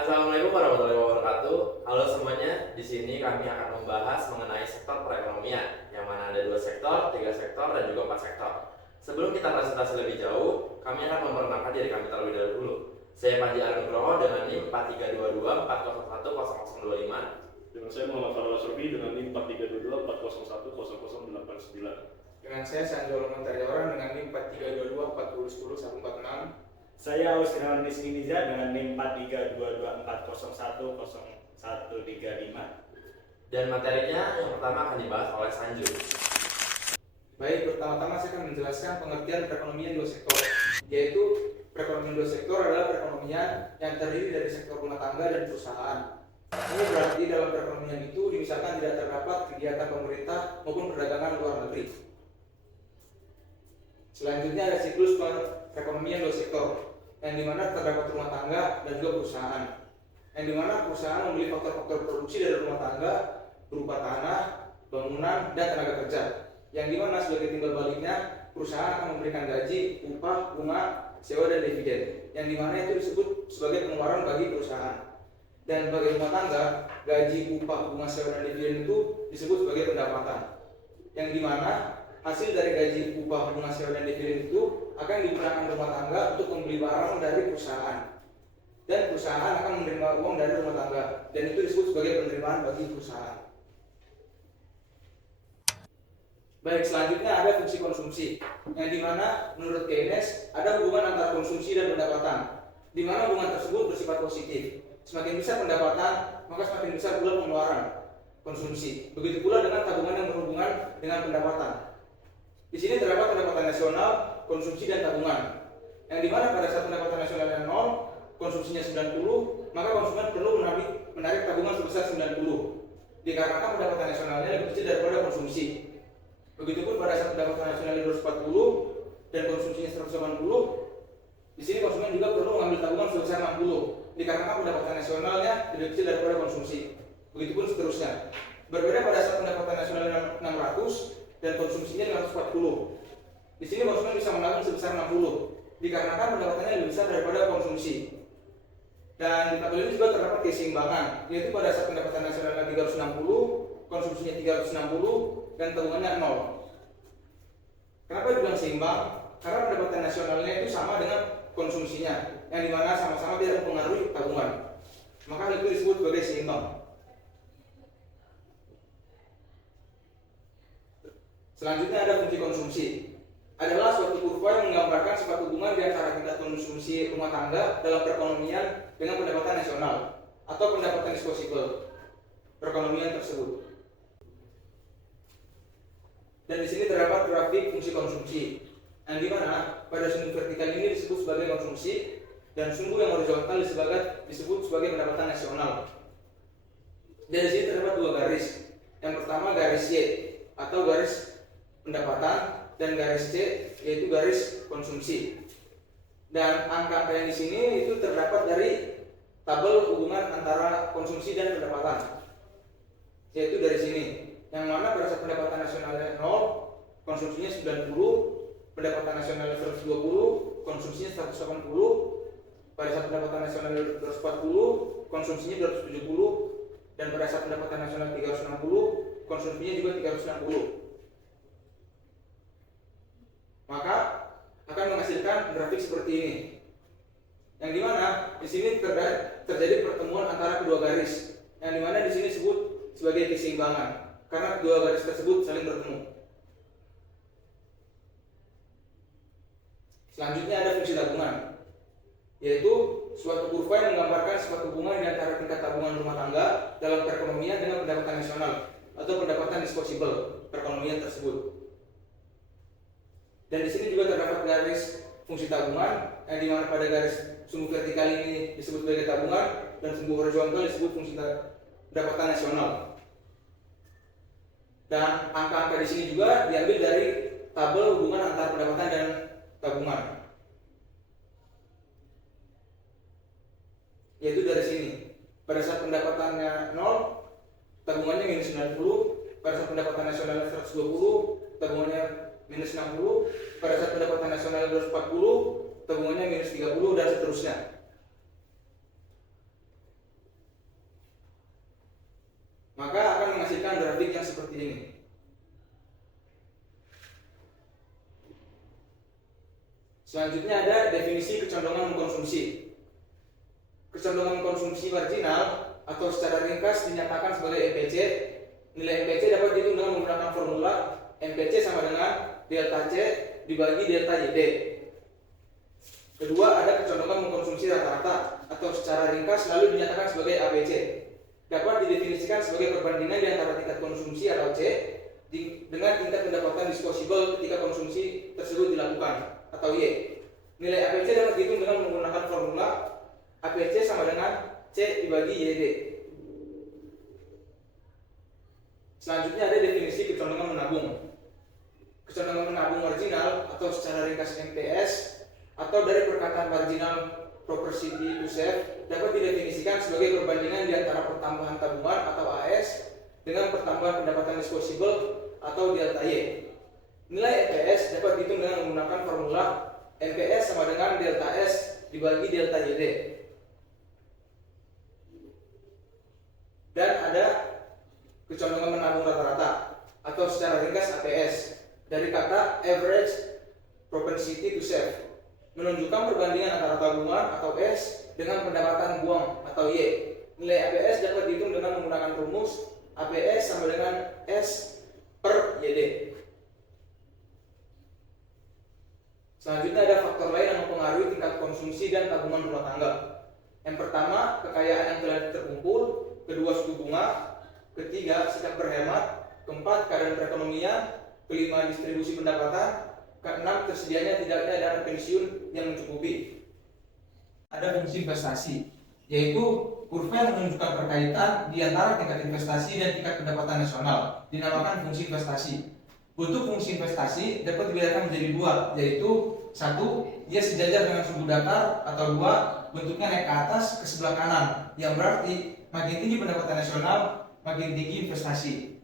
Assalamualaikum warahmatullahi wabarakatuh. Halo semuanya, di sini kami akan membahas mengenai sektor perekonomian, yang mana ada 2 sektor, 3 sektor, dan juga 4 sektor. Sebelum kita presentasi lebih jauh, kami akan memperkenalkan diri kami terlebih dahulu. Saya Panji Arnugroho dengan NIM 4322401025. Dengan saya Muhammad Farul Asrofi dengan NIM 432240108089. Dengan saya Sanjolo Montarioran dengan NIM 432240104146. Saya Ausrinawan Rizky Niza dengan NIM 432240010135. Dan materinya yang pertama akan dibahas oleh Sanju. Baik, pertama-tama saya akan menjelaskan pengertian perekonomian 2 sektor, yaitu perekonomian 2 sektor adalah perekonomian yang terdiri dari sektor rumah tangga dan perusahaan. Ini berarti dalam perekonomian itu misalkan tidak terdapat kegiatan pemerintah maupun perdagangan luar negeri. Selanjutnya ada siklus perekonomian 2 sektor, yang dimana terdapat rumah tangga dan juga perusahaan, yang dimana perusahaan membeli faktor-faktor produksi dari rumah tangga berupa tanah, bangunan, dan tenaga kerja, yang dimana sebagai timbal baliknya perusahaan akan memberikan gaji, upah, bunga, sewa, dan dividen, yang dimana itu disebut sebagai pengeluaran bagi perusahaan. Dan bagi rumah tangga, gaji, upah, bunga, sewa, dan dividen itu disebut sebagai pendapatan, yang dimana hasil dari gaji, upah, bunga, sewa, dan dividen itu akan digunakan rumah tangga untuk membeli barang dari perusahaan, dan perusahaan akan menerima uang dari rumah tangga, dan itu disebut sebagai penerimaan bagi perusahaan. Baik, selanjutnya ada fungsi konsumsi, yang dimana menurut Keynes ada hubungan antara konsumsi dan pendapatan, dimana hubungan tersebut bersifat positif. Semakin besar pendapatan, maka semakin besar pula pengeluaran konsumsi. Begitu pula dengan tabungan yang berhubungan dengan pendapatan. Di sini terdapat pendapatan nasional, konsumsi, dan tabungan, yang dimana pada saat pendapatan nasionalnya 0, konsumsinya 90, maka konsumen perlu menarik tabungan sebesar 90, dikarenakan pendapatan nasionalnya lebih kecil daripada konsumsi. Begitupun pada saat pendapatan nasionalnya 240 dan konsumsinya 180, di sini konsumen juga perlu mengambil tabungan sebesar 60, dikarenakan pendapatan nasionalnya lebih kecil daripada konsumsi. Begitupun seterusnya. Berbeda pada saat pendapatan nasionalnya 600 dan konsumsinya 540. Di sini konsumen bisa menabung sebesar 60, dikarenakan pendapatannya lebih besar daripada konsumsi. Dan di tabel ini juga terdapat keseimbangan, yaitu pada saat pendapatan nasionalnya 360, konsumsinya 360, dan tabungannya 0. Kenapa dibilang seimbang? Karena pendapatan nasionalnya itu sama dengan konsumsinya, yang dimana sama-sama tidak mempengaruhi tabungan. Maka hal itu disebut sebagai seimbang. Selanjutnya ada fungsi konsumsi. Adalah suatu kurva yang menggambarkan sifat hubungan di antara tingkat konsumsi rumah tangga dalam perekonomian dengan pendapatan nasional atau pendapatan disposable perekonomian tersebut. Dan di sini terdapat grafik fungsi konsumsi, yang dimana pada sumbu vertikal ini disebut sebagai konsumsi dan sumbu yang horizontal disebut sebagai pendapatan nasional. Dan di sini terdapat 2 garis. Yang pertama garis Y atau garis pendapatan, dan garis C yaitu garis konsumsi. Dan angka yang di sini itu terdapat dari tabel hubungan antara konsumsi dan pendapatan, yaitu dari sini, yang mana pada saat pendapatan nasionalnya 0, konsumsinya 90, pendapatan nasionalnya 120, konsumsinya 180, pada saat pendapatan nasionalnya 240, konsumsinya 270, dan pada saat pendapatan nasional 360, konsumsinya juga 360. Maka akan menghasilkan grafik seperti ini, yang dimana di sini terjadi pertemuan antara kedua garis, yang dimana di sini disebut sebagai keseimbangan karena kedua garis tersebut saling bertemu. Selanjutnya ada fungsi tabungan, yaitu suatu kurva yang menggambarkan sifat hubungan di antara tingkat tabungan rumah tangga dalam perekonomian dengan pendapatan nasional atau pendapatan disposable perekonomian tersebut. Dan di sini juga terdapat garis fungsi tabungan, yang dimana pada garis sumbu vertikal ini disebut sebagai tabungan dan sumbu horizontal disebut fungsi pendapatan nasional. Dan angka-angka di sini juga diambil dari tabel hubungan antara pendapatan dan tabungan, yaitu dari sini. Pada saat pendapatannya 0, tabungannya minus 90. Pada saat pendapatan nasionalnya 120, tabungannya minus 60, pada saat pendapatan nasional 240, tabungannya minus 30, dan seterusnya. menjadikan grafik yang seperti ini. Selanjutnya ada definisi kecondongan mengkonsumsi. Kecondongan mengkonsumsi marginal atau secara ringkas dinyatakan sebagai MPC. Nilai MPC dapat dihitung dengan menggunakan formula MPC sama dengan delta C dibagi delta YD. Kedua, ada kecondongan mengkonsumsi rata-rata atau secara ringkas selalu dinyatakan sebagai ABC. Dapat didefinisikan sebagai perbandingan di antara tingkat konsumsi atau C dengan tingkat pendapatan disposable ketika konsumsi tersebut dilakukan atau Y. Nilai ABC dapat dihitung dengan menggunakan formula ABC sama dengan C dibagi YD. Selanjutnya ada definisi kecondongan menabung. Kecondongan menabung marginal atau secara ringkas MPS atau dari perkataan marginal propensity to save dapat didefinisikan sebagai perbandingan di antara pertambahan tabungan atau AS dengan pertambahan pendapatan disposable atau delta Y. Nilai MPS dapat dihitung dengan menggunakan formula MPS sama dengan delta S dibagi delta YD. Dan ada kecondongan menabung rata-rata atau secara ringkas APS dari kata average propensity to save, menunjukkan perbandingan antara tabungan atau S dengan pendapatan buang atau Y. Nilai APS dapat dihitung dengan menggunakan rumus APS sama dengan S per YD. Selanjutnya ada faktor lain yang mempengaruhi tingkat konsumsi dan tabungan rumah tangga. Yang pertama, kekayaan yang telah terkumpul. Kedua, suku bunga. Ketiga, sikap berhemat. Keempat, keadaan perekonomian. Kelima, distribusi pendapatan. Keenam, tersedianya tidaknya dana pensiun yang mencukupi. Ada fungsi investasi, yaitu kurva yang menunjukkan perkaitan di antara tingkat investasi dan tingkat pendapatan nasional, dinamakan fungsi investasi. Bentuk fungsi investasi dapat dibedakan menjadi dua, yaitu satu, dia sejajar dengan sumbu datar, atau dua, bentuknya naik ke atas ke sebelah kanan, yang berarti makin tinggi pendapatan nasional, makin tinggi investasi.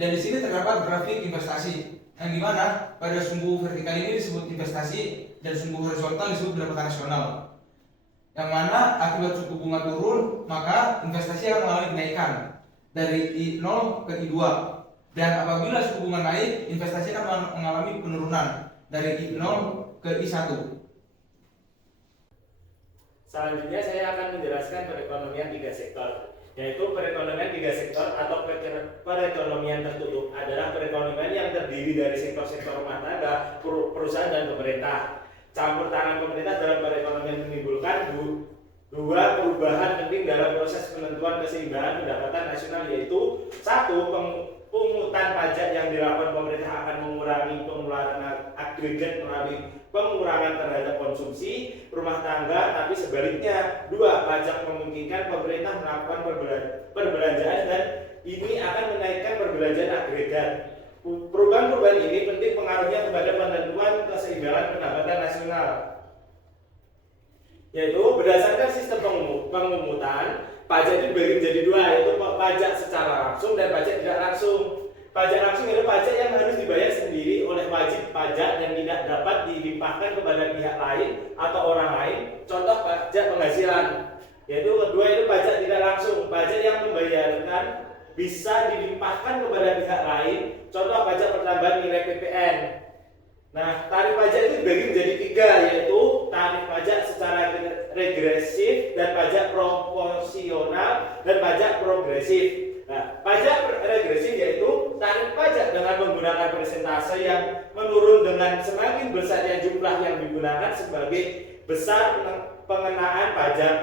Dan di sini terdapat grafik investasi, yang dimana pada sumbu vertikal ini disebut investasi dan sumbu horizontal disebut pendapatan nasional. Yang mana akibat suku bunga turun, maka investasi akan mengalami kenaikan dari I0 ke I2. Dan apabila suku bunga naik, investasi akan mengalami penurunan dari I0 ke I1. Selanjutnya saya akan menjelaskan perekonomian tiga sektor, yaitu perekonomian tiga sektor atau perekonomian tertutup adalah perekonomian yang terdiri dari sektor-sektor rumah tangga, perusahaan dan pemerintah. Campur tangan pemerintah dalam perekonomian menimbulkan dua perubahan penting dalam proses penentuan keseimbangan pendapatan nasional, yaitu satu, pungutan pajak yang dilakukan pemerintah akan mengurangi pengeluaran agregat melalui pengurangan terhadap konsumsi rumah tangga, tapi sebaliknya dua, pajak memungkinkan pemerintah melakukan perbelanjaan dan ini akan menaikkan perbelanjaan agregat. Perubahan-perubahan ini penting pengaruhnya kepada penentuan keseimbangan pendapatan nasional, yaitu berdasarkan sistem pengukutan pajak itu dibagi menjadi dua, yaitu pajak secara langsung dan pajak tidak langsung. Pajak langsung adalah pajak yang harus dibayar sendiri oleh wajib pajak dan tidak dapat dilimpahkan kepada pihak lain atau orang lain. Contoh pajak penghasilan. Yaitu kedua itu pajak tidak langsung, pajak yang membayarkan bisa dilimpahkan kepada pihak lain. Contoh pajak pertambahan nilai PPN. Nah, tarif pajak itu dibagi menjadi tiga, yaitu tarif pajak secara regresif dan pajak proporsional dan pajak progresif. Nah, pajak regresif yaitu tarif pajak dengan menggunakan persentase yang menurun dengan semakin besarnya jumlah yang digunakan sebagai besar pengenaan pajak.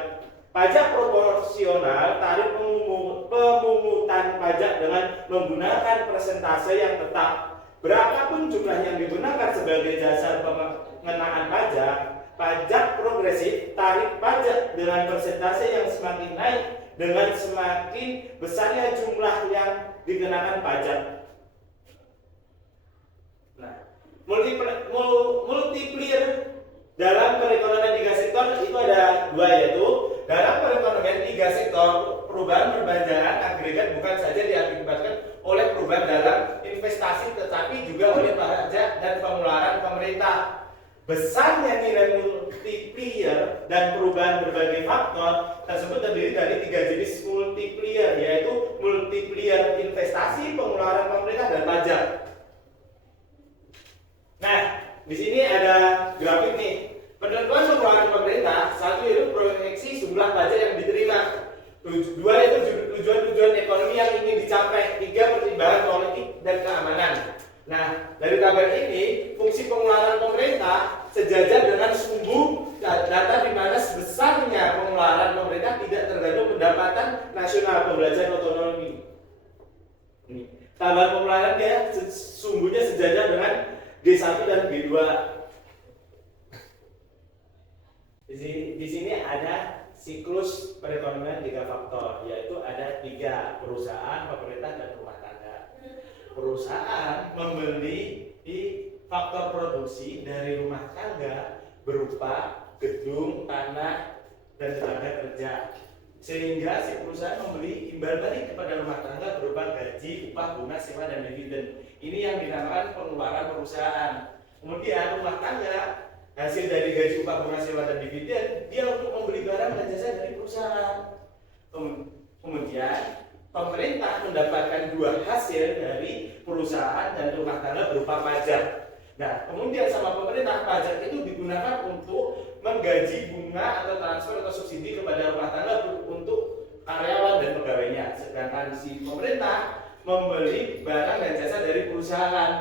Pajak proporsional tarif pemungutan pajak dengan menggunakan persentase yang tetap. Berapapun jumlah yang digunakan sebagai dasar pengenaan pajak. Pajak progresif tarif pajak dengan persentase yang semakin naik dengan semakin besarnya jumlah yang dikenakan pajak. Nah, multiplier dalam perekonomian tiga sektor itu ada dua, yaitu dalam perekonomian tiga sektor perubahan perbelanjaan agregat bukan saja diakibatkan oleh perubahan dalam investasi tetapi juga oleh pajak dan pengeluaran pemerintah. Besarnya nilai multiplier dan perubahan berbagai faktor tersebut terdiri dari 3 jenis multiplier, yaitu multiplier investasi, pengeluaran pemerintah, dan pajak. Nah, di sini ada grafik nih. Penentuan pengeluaran pemerintah, satu itu proyeksi jumlah pajak yang diterima, dua itu tujuan-tujuan ekonomi yang ingin dicapai, tiga pertimbangan politik dan keamanan. Nah, dari tabel ini, fungsi pengeluaran pemerintah sejajar dengan sumbu data di mana sebesarnya pengeluaran pemerintah tidak tergantung pendapatan nasional pembelajaran otonomi. Ini tabel pengeluaran dia sumbunya sejajar dengan D1 dan B2. Di sini ada siklus perekonomian 3 faktor, yaitu ada 3: perusahaan, pemerintah, dan rumah tangga. Perusahaan membeli di faktor produksi dari rumah tangga berupa gedung, tanah, dan tenaga kerja, sehingga si perusahaan membeli imbal balik kepada rumah tangga berupa gaji, upah, bunga, sewa, dan dividen. Ini yang dinamakan pengeluaran perusahaan. Kemudian rumah tangga hasil dari gaji, upah, bunga, sewa, dan dividen dia untuk membeli barang dan jasa dari perusahaan. Kemudian pemerintah mendapatkan 2 hasil dari perusahaan dan rumah tangga berupa pajak. Nah, kemudian sama pemerintah, pajak itu digunakan untuk menggaji, bunga, atau transfer atau subsidi kepada rumah tangga untuk karyawan dan pegawainya. Sedangkan si pemerintah membeli barang dan jasa dari perusahaan.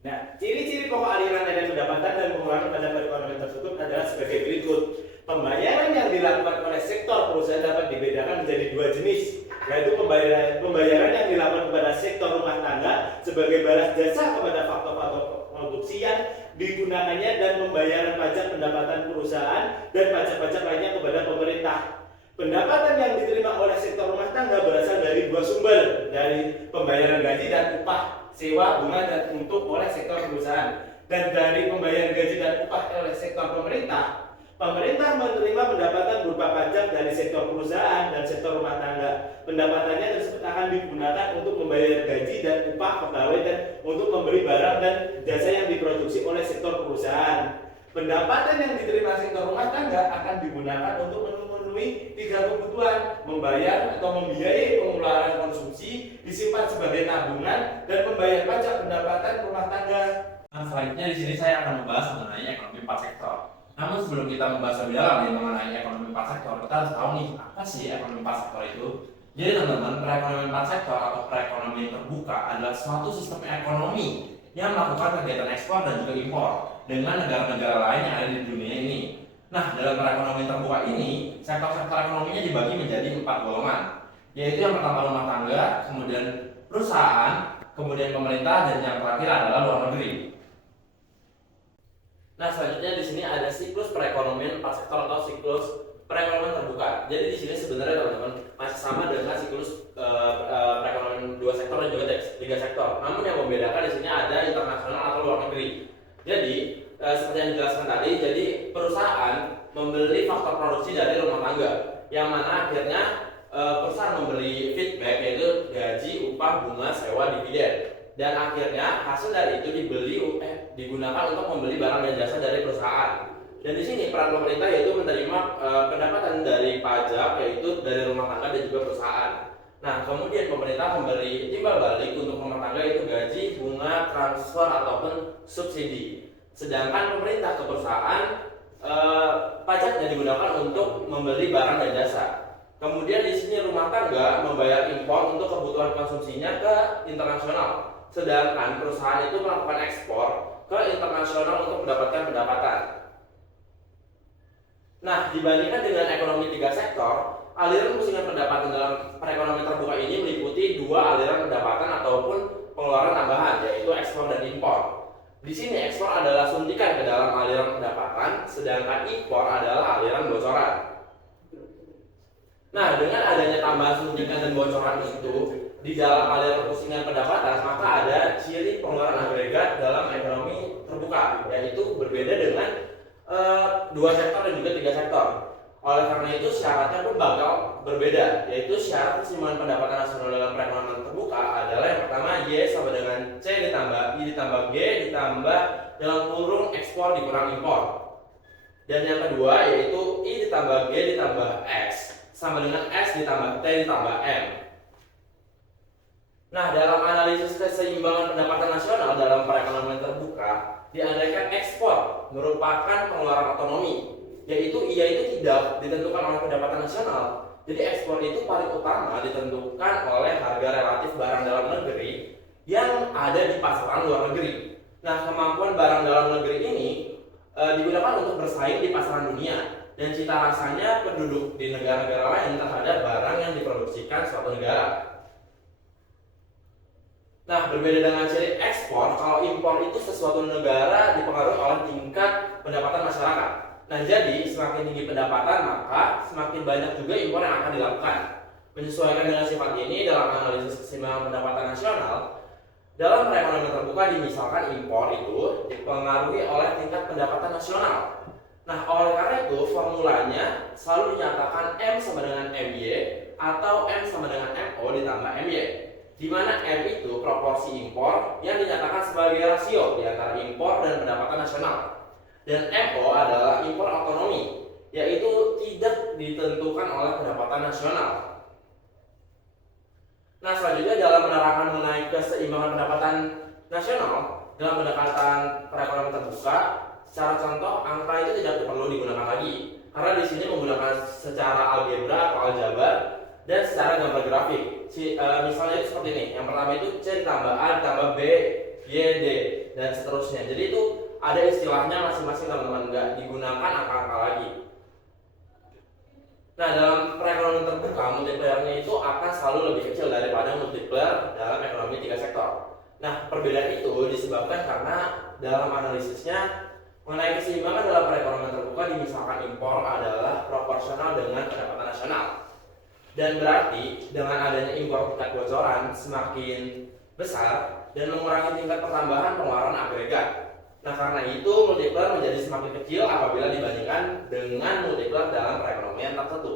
Nah, ciri-ciri pokok aliran dan pendapatan dan pengeluaran pada perekonomian tertutup adalah sebagai berikut. Pembayaran yang dilakukan oleh sektor perusahaan dapat dibedakan menjadi 2 jenis, yaitu pembayaran yang dilakukan kepada sektor rumah tangga sebagai balas jasa kepada faktor-faktor produksi yang digunakannya, dan pembayaran pajak pendapatan perusahaan dan pajak-pajak lainnya kepada pemerintah. Pendapatan yang diterima oleh sektor rumah tangga berasal dari 2 sumber, dari pembayaran gaji dan upah, sewa, bunga, dan untuk oleh sektor perusahaan, dan dari pembayaran gaji dan upah oleh sektor pemerintah. Pemerintah menerima pendapatan berupa pajak dari sektor perusahaan dan sektor rumah tangga. Pendapatannya tersebut akan digunakan untuk membayar gaji dan upah pegawai dan untuk membeli barang dan jasa yang diproduksi oleh sektor perusahaan. Pendapatan yang diterima sektor rumah tangga akan digunakan untuk memenuhi 3 kebutuhan: membayar atau membiayai pengeluaran konsumsi, disimpan sebagai tabungan, dan membayar pajak pendapatan rumah tangga. Nah, selanjutnya di sini saya akan membahas mengenai ekonomi 4 sektor. Namun sebelum kita membahas lebih dalam mengenai ekonomi 4 sektor, kita harus tahu nih apa sih ekonomi 4 sektor itu. Jadi teman-teman, perekonomian 4 sektor atau perekonomian terbuka adalah suatu sistem ekonomi yang melakukan kegiatan ekspor dan juga impor dengan negara-negara lain yang ada di dunia ini. Nah, dalam perekonomian terbuka ini, sektor-sektor ekonominya dibagi menjadi 4 golongan, yaitu yang pertama rumah tangga, kemudian perusahaan, kemudian pemerintah, dan yang terakhir adalah luar negeri. Nah, selanjutnya di sini ada siklus perekonomian 4 sektor atau siklus perekonomian terbuka. Jadi di sini sebenarnya teman-teman masih sama dengan siklus perekonomian 2 sektor dan juga 3 sektor. Namun yang membedakan di sini ada internasional atau luar negeri. Jadi seperti yang dijelaskan tadi, jadi perusahaan membeli faktor produksi dari rumah tangga, yang mana akhirnya perusahaan membeli feedback, yaitu gaji, upah, bunga, sewa, dividen. Dan akhirnya hasil dari itu digunakan untuk membeli barang dan jasa dari perusahaan. Dan di sini peran pemerintah yaitu menerima pendapatan dari pajak, yaitu dari rumah tangga dan juga perusahaan. Nah, kemudian pemerintah memberi timbal balik untuk rumah tangga, yaitu gaji, bunga, transfer ataupun subsidi. Sedangkan pemerintah ke perusahaan pajaknya digunakan untuk membeli barang dan jasa. Kemudian di sini rumah tangga membayar impor untuk kebutuhan konsumsinya ke internasional. Sedangkan perusahaan itu melakukan ekspor ke internasional untuk mendapatkan pendapatan. Nah, dibandingkan dengan ekonomi 3 sektor, aliran pusingan pendapatan dalam perekonomian terbuka ini meliputi 2 aliran pendapatan ataupun pengeluaran tambahan, yaitu ekspor dan impor. Di sini ekspor adalah suntikan ke dalam aliran pendapatan, sedangkan impor adalah aliran bocoran. Nah, dengan adanya tambahan suntikan dan bocoran itu di dalam aliran pusingan pendapatan, maka ada ciri pengeluaran agregat dalam ekonomi terbuka, yaitu berbeda dengan 2 sektor dan juga 3 sektor. Oleh karena itu syaratnya pun bakal berbeda, yaitu syarat keseimbangan pendapatan nasional dalam perekonomian terbuka adalah yang pertama Y sama dengan C ditambah I ditambah G ditambah dalam kurung ekspor dikurang impor. Dan yang kedua yaitu I ditambah G ditambah X sama dengan S ditambah T ditambah M. Nah, dalam analisis keseimbangan pendapatan nasional dalam perekonomian terbuka, diandaikan ekspor merupakan pengeluaran otonomi, yaitu ia itu tidak ditentukan oleh pendapatan nasional. Jadi ekspor itu paling utama ditentukan oleh harga relatif barang dalam negeri yang ada di pasaran luar negeri. Nah, kemampuan barang dalam negeri ini digunakan untuk bersaing di pasaran dunia, dan cita rasanya penduduk di negara-negara lain terhadap barang yang diproduksikan suatu negara. Nah, berbeda dengan ciri ekspor, kalau impor itu sesuatu negara dipengaruhi oleh tingkat pendapatan masyarakat. Nah, jadi semakin tinggi pendapatan, maka semakin banyak juga impor yang akan dilakukan. Menyesuaikan dengan sifat ini dalam analisis keseimbangan pendapatan nasional, dalam perekonomian terbuka dimisalkan impor itu dipengaruhi oleh tingkat pendapatan nasional. Nah, oleh karena itu formulanya selalu dinyatakan M sama dengan MY atau M sama dengan MO ditambah MY, di mana M itu proporsi impor yang dinyatakan sebagai rasio di antara impor dan pendapatan nasional, dan MO adalah impor otonomi, yaitu tidak ditentukan oleh pendapatan nasional. Nah, selanjutnya dalam menerangkan mengenai keseimbangan pendapatan nasional dalam pendekatan perekonomian terbuka, secara contoh angka itu tidak perlu digunakan lagi, karena di sini menggunakan secara algebra atau aljabar dan secara gambar grafik. Misalnya itu seperti ini. Yang pertama itu C ditambah A ditambah B, Y, D, dan seterusnya. Jadi itu ada istilahnya masing-masing teman-teman, nggak digunakan angka-angka lagi. Nah, dalam perekonomian terbuka, multipliernya itu akan selalu lebih kecil daripada multiplier dalam ekonomi 3 sektor. Nah, perbedaan itu disebabkan karena dalam analisisnya mengenai keseimbangan dalam perekonomian terbuka dimisalkan impor adalah proporsional dengan pendapatan nasional. Dan berarti dengan adanya impor tingkat bocoran semakin besar dan mengurangi tingkat pertambahan pengeluaran agregat. Nah, karena itu multiplier menjadi semakin kecil apabila dibandingkan dengan multiplier dalam perekonomian tertentu.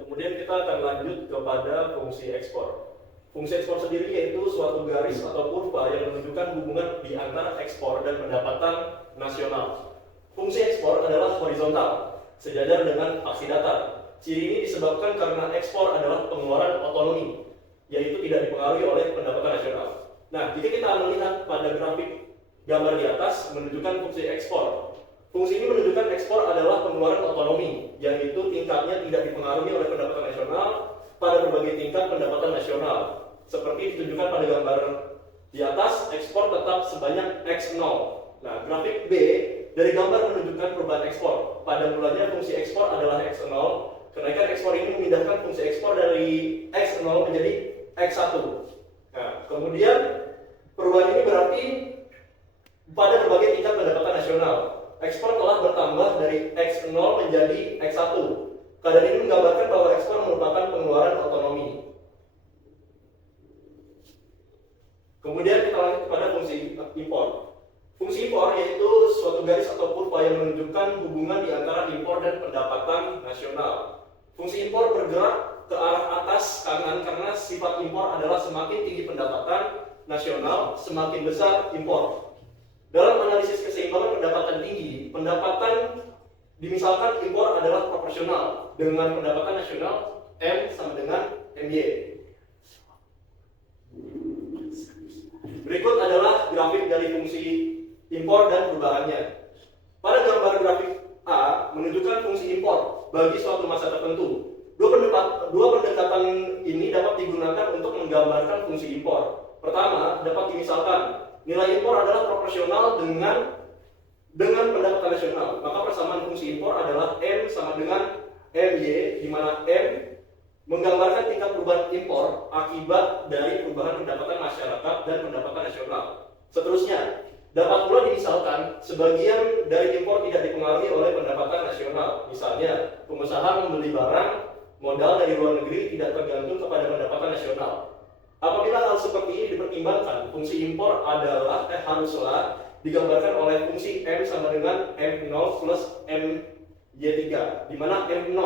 Kemudian kita akan lanjut kepada fungsi ekspor. Fungsi ekspor sendiri yaitu suatu garis atau kurva yang menunjukkan hubungan di antara ekspor dan pendapatan nasional. Fungsi ekspor adalah horizontal, sejajar dengan aksi datar. Ciri ini disebabkan karena ekspor adalah pengeluaran otonomi, yaitu tidak dipengaruhi oleh pendapatan nasional. Nah, jika kita melihat pada grafik gambar di atas menunjukkan fungsi ekspor. Fungsi ini menunjukkan ekspor adalah pengeluaran otonomi, yang itu tingkatnya tidak dipengaruhi oleh pendapatan nasional pada berbagai tingkat pendapatan nasional. Seperti ditunjukkan pada gambar di atas, ekspor tetap sebanyak X0. Nah, grafik B dari gambar menunjukkan perubahan ekspor. Pada mulanya fungsi ekspor adalah X0. Kenaikan ekspor ini memindahkan fungsi ekspor dari X0 menjadi X1. Nah, kemudian perubahan ini berarti pada berbagai tingkat pendapatan nasional, ekspor telah bertambah dari X0 menjadi X1. Keadaan ini menggambarkan bahwa ekspor merupakan pengeluaran otonomi. Kemudian kita lanjut kepada fungsi impor. Fungsi impor yaitu suatu garis atau kurva yang menunjukkan hubungan di antara impor dan pendapatan nasional. Fungsi impor bergerak ke arah atas kanan karena sifat impor adalah semakin tinggi pendapatan nasional, semakin besar impor. Dalam analisis keseimbangan pendapatan tinggi, pendapatan dimisalkan impor adalah proporsional dengan pendapatan nasional M sama dengan MY. Berikut adalah grafik dari fungsi impor dan perubahannya. Pada gambar grafik A menunjukkan fungsi impor bagi suatu masa tertentu. Dua pendekatan ini dapat digunakan untuk menggambarkan fungsi impor. Pertama, dapat dimisalkan nilai impor adalah proporsional dengan pendapatan nasional. Maka persamaan fungsi impor adalah M sama dengan MY, di mana M menggambarkan tingkat perubahan impor akibat dari perubahan pendapatan masyarakat dan pendapatan nasional. Seterusnya, dapat pula dimisalkan sebagian dari impor tidak dipengaruhi oleh pendapatan nasional. Misalnya, pengusaha membeli barang modal dari luar negeri tidak tergantung kepada pendapatan nasional. Apabila hal seperti ini dipertimbangkan, fungsi impor haruslah digambarkan oleh fungsi M sama dengan M0 plus MY3, di mana M0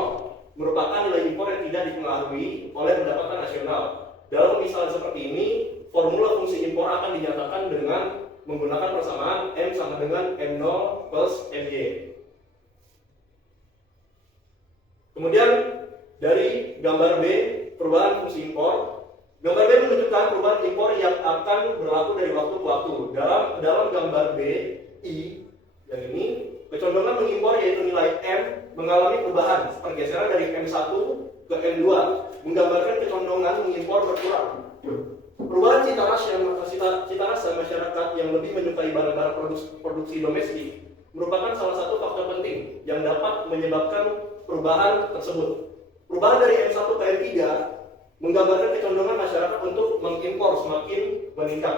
merupakan nilai impor yang tidak dipengaruhi oleh pendapatan nasional. Dalam misalnya seperti ini, formula fungsi impor akan dinyatakan dengan menggunakan persamaan M sama dengan M0 plus MY. Kemudian dari gambar B, perubahan fungsi impor. Gambar B menunjukkan perubahan impor yang akan berlaku dari waktu ke waktu. Dalam gambar B, I, yang ini, kecondongan mengimpor yaitu nilai M mengalami perubahan pergeseran dari M1 ke M2, menggambarkan kecondongan mengimpor berkurang. Perubahan cita rasa masyarakat yang lebih menyukai barang-barang produksi domestik merupakan salah satu faktor penting yang dapat menyebabkan perubahan tersebut. Perubahan dari M1 ke M3 menggambarkan kecondongan masyarakat untuk mengimpor semakin meningkat.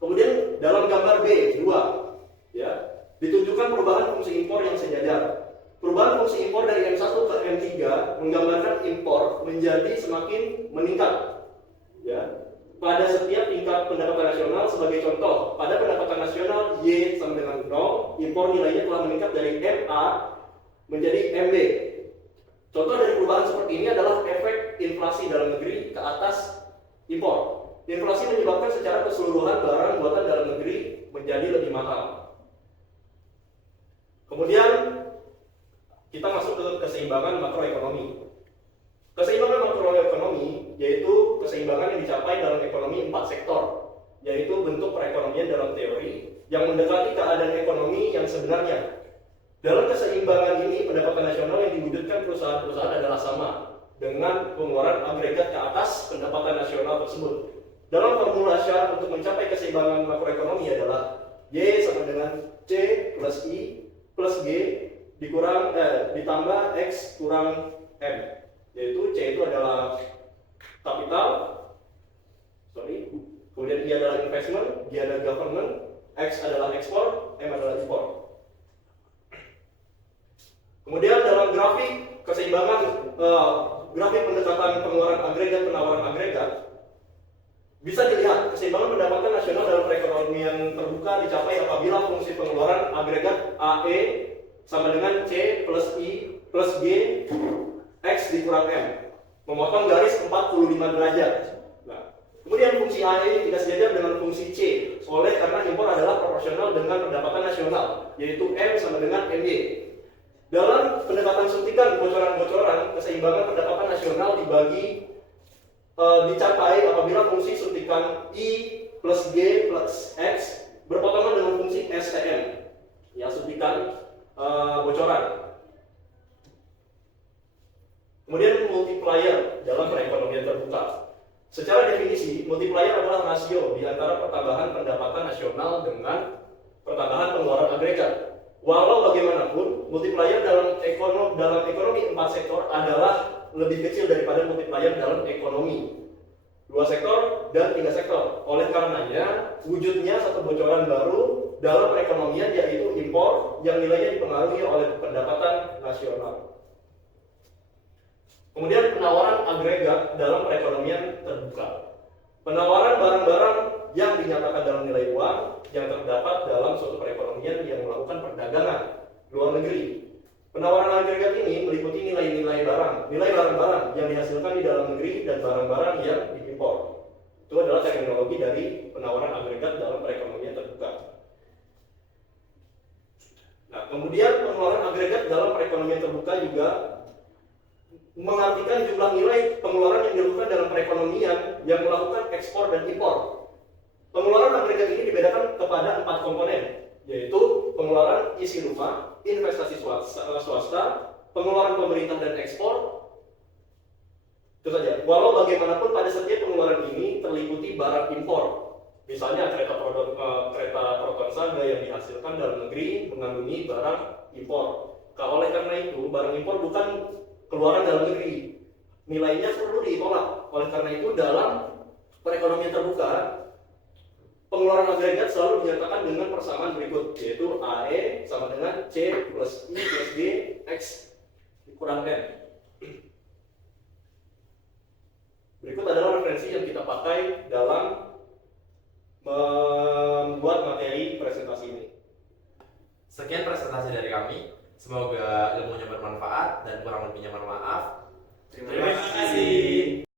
Kemudian dalam gambar B2, ya, ditunjukkan perubahan fungsi impor yang sejajar. Perubahan fungsi impor dari M1 ke M3 menggambarkan impor menjadi semakin meningkat. Ya, pada setiap tingkat pendapatan nasional. Sebagai contoh, pada pendapatan nasional Y sama dengan 0, impor nilainya telah meningkat dari MA menjadi MB. Contoh dari perubahan seperti ini adalah efek inflasi dalam negeri ke atas impor. Inflasi menyebabkan secara keseluruhan barang buatan dalam negeri menjadi lebih mahal. Kemudian kita masuk ke keseimbangan makroekonomi. Keseimbangan makroekonomi yaitu keseimbangan yang dicapai dalam ekonomi 4 sektor, yaitu bentuk perekonomian dalam teori yang mendekati keadaan ekonomi yang sebenarnya. Dalam keseimbangan ini, pendapatan nasional yang diwujudkan perusahaan-perusahaan adalah sama dengan pengeluaran agregat ke atas pendapatan nasional tersebut. Dalam formula syarat untuk mencapai keseimbangan makroekonomi adalah Y sama dengan C plus I plus G ditambah X kurang M, yaitu C itu adalah kapital, kemudian I adalah investment, G adalah government, X adalah ekspor, M adalah impor. Kemudian dalam grafik keseimbangan, grafik pendekatan pengeluaran agregat penawaran agregat, bisa dilihat keseimbangan pendapatan nasional dalam perekonomian terbuka dicapai apabila fungsi pengeluaran agregat AE sama dengan C plus I plus G X dikurang M, memotong garis 45 derajat. Nah, kemudian fungsi AE ini tidak sejajar dengan fungsi C, oleh karena impor adalah proporsional dengan pendapatan nasional, yaitu M sama dengan MY. Dalam pendekatan suntikan bocoran-bocoran, keseimbangan pendapatan nasional dicapai apabila fungsi suntikan I plus G plus X berpotongan dengan fungsi STM, ya, suntikan bocoran. Kemudian multiplier dalam perekonomian terbuka. Secara definisi, multiplier adalah rasio di antara pertambahan pendapatan nasional dengan pertambahan pengeluaran agregat. Walau bagaimanapun, multiplier dalam ekonomi 4 sektor adalah lebih kecil daripada multiplier dalam ekonomi 2 sektor dan 3 sektor. Oleh karenanya, wujudnya satu bocoran baru dalam perekonomian, yaitu impor yang nilainya dipengaruhi oleh pendapatan nasional. Kemudian penawaran agregat dalam perekonomian terbuka. Penawaran barang-barang yang dinyatakan dalam nilai uang yang terdapat dalam suatu perekonomian yang melakukan perdagangan luar negeri. Penawaran agregat ini meliputi nilai barang-barang yang dihasilkan di dalam negeri dan barang-barang yang diimpor. Itu adalah terminologi dari penawaran agregat dalam perekonomian terbuka. Nah, kemudian pengeluaran agregat dalam perekonomian terbuka juga mengartikan jumlah nilai pengeluaran yang dilakukan dalam perekonomian yang melakukan ekspor dan impor. Pengeluaran agregat ini dibedakan kepada 4 komponen, yaitu pengeluaran isi rumah, investasi swasta, pengeluaran pemerintah dan ekspor. Itu saja. Walau bagaimanapun pada setiap pengeluaran ini terliputi barang impor. Misalnya kereta proton saga yang dihasilkan dalam negeri mengandungi barang impor. Oleh karena itu, barang impor bukan keluaran dalam negeri. Nilainya perlu ditolak. Oleh karena itu, dalam perekonomian terbuka, pengeluaran agregat selalu dinyatakan dengan persamaan berikut, yaitu AE sama dengan C plus I plus G X kurang M. Berikut adalah referensi yang kita pakai dalam membuat materi presentasi ini. Sekian presentasi dari kami. Semoga ilmunya bermanfaat dan kurang lebihnya mohon maaf. Terima kasih.